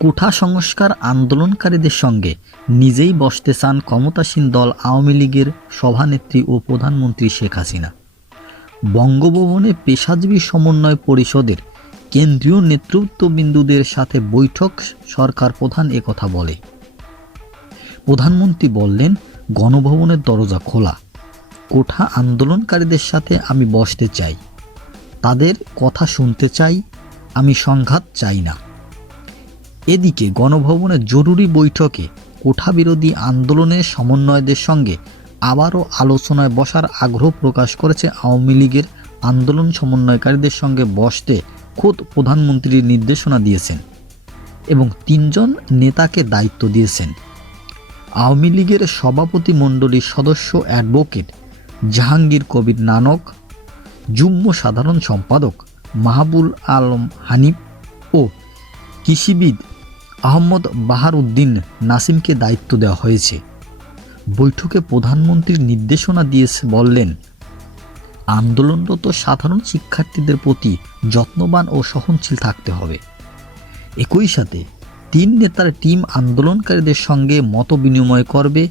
কোঠা সংস্কার আন্দোলনকারীদের সঙ্গে নিজেই বসতে চান ক্ষমতাসীন দল আওয়ামী লীগের সভানেত্রী ও প্রধানমন্ত্রী শেখ হাসিনা। বঙ্গভবনে পেশাজীবী সমন্বয় পরিষদের কেন্দ্রীয় নেতৃত্ববিন্দুদের সাথে বৈঠক সরকার প্রধান একথা বলে। প্রধানমন্ত্রী বললেন, গণভবনের দরজা খোলা। কোঠা আন্দোলনকারীদের সাথে আমি বসতে চাই। তাদের কথা শুনতে চাই, আমি সংঘাত চাই না। এদিকে গণভবনের জরুরি বৈঠকে কোঠা বিরোধী আন্দোলনের সমন্বয়দের সঙ্গে আবারও আলোচনায় বসার আগ্রহ প্রকাশ করেছে আওয়ামী লীগের আন্দোলন সমন্বয়কারীদের সঙ্গে বসতে খোদ প্রধানমন্ত্রীর নির্দেশনা দিয়েছেন এবং তিনজন নেতাকে দায়িত্ব দিয়েছেন। আওয়ামী লীগের সভাপতি মণ্ডলীর সদস্য অ্যাডভোকেট জাহাঙ্গীর কবির নানক, যুগ্ম সাধারণ সম্পাদক মাহবুল আলম হানিফ ও কৃষিবিদ আহমদ বাহার উদ্দিন নাসিমকে দায়িত্ব দেওয়া হয়েছে। বৈঠকে প্রধানমন্ত্রীর নির্দেশনা দিয়ে বললেন, আন্দোলনরত সাধারণ শিক্ষার্থীদের প্রতি যত্নবান ও সহনশীল থাকতে হবে। একই সাথে তিন নেতার টিম আন্দোলনকারীদের সঙ্গে মত বিনিময় করবে।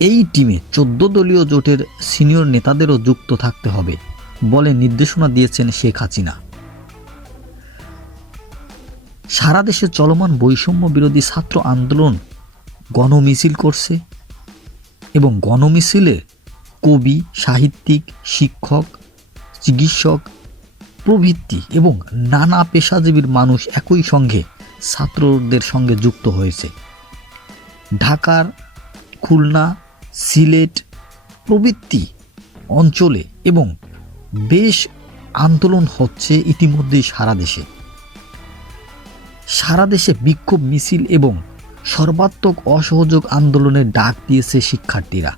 এই টিমে চোদ্দ দলীয় জোটের সিনিয়র নেতাদেরও যুক্ত থাকতে হবে, বলে নির্দেশনা দিয়েছেন শেখ হাসিনা। সারা দেশে চলমান বৈষম্য বিরোধী ছাত্র আন্দোলন গণমিছিল করছে এবং গণমিছিলে কবি, সাহিত্যিক, শিক্ষক, চিকিৎসক প্রভৃতি এবং নানা পেশাজীবীর মানুষ একই সঙ্গে ছাত্রদের সঙ্গে যুক্ত হয়েছে। ঢাকার খুলনা, সিলেট প্রভৃতি অঞ্চলে এবং বেশ আন্দোলন হচ্ছে ইতিমধ্যেই সারা দেশে। সারা দেশে বিক্ষোভ মিছিল এবং সর্বাত্মক অসহযোগ আন্দোলনের ডাক দিয়েছে শিক্ষার্থীরা।